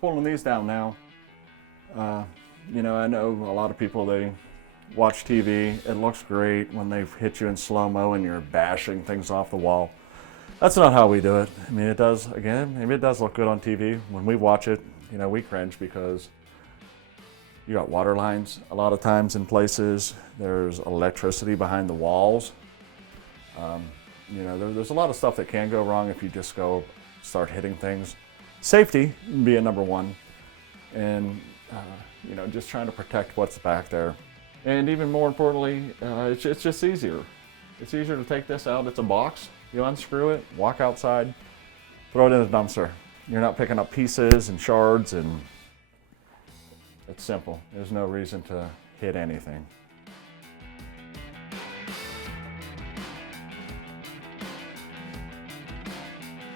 pulling these down now. You know, I know a lot of people, they watch TV. It looks great when they hit you in slow-mo and you're bashing things off the wall. That's not how we do it. I mean, it does, again, maybe it does look good on TV. When we watch it, you know, we cringe because you got water lines a lot of times in places. There's electricity behind the walls. You know, there's a lot of stuff that can go wrong if you just go start hitting things. Safety being number one, and you know, just trying to protect what's back there. And even more importantly, it's just easier. It's easier to take this out. It's a box. You unscrew it, walk outside, throw it in the dumpster. You're not picking up pieces and shards, and it's simple. There's no reason to hit anything.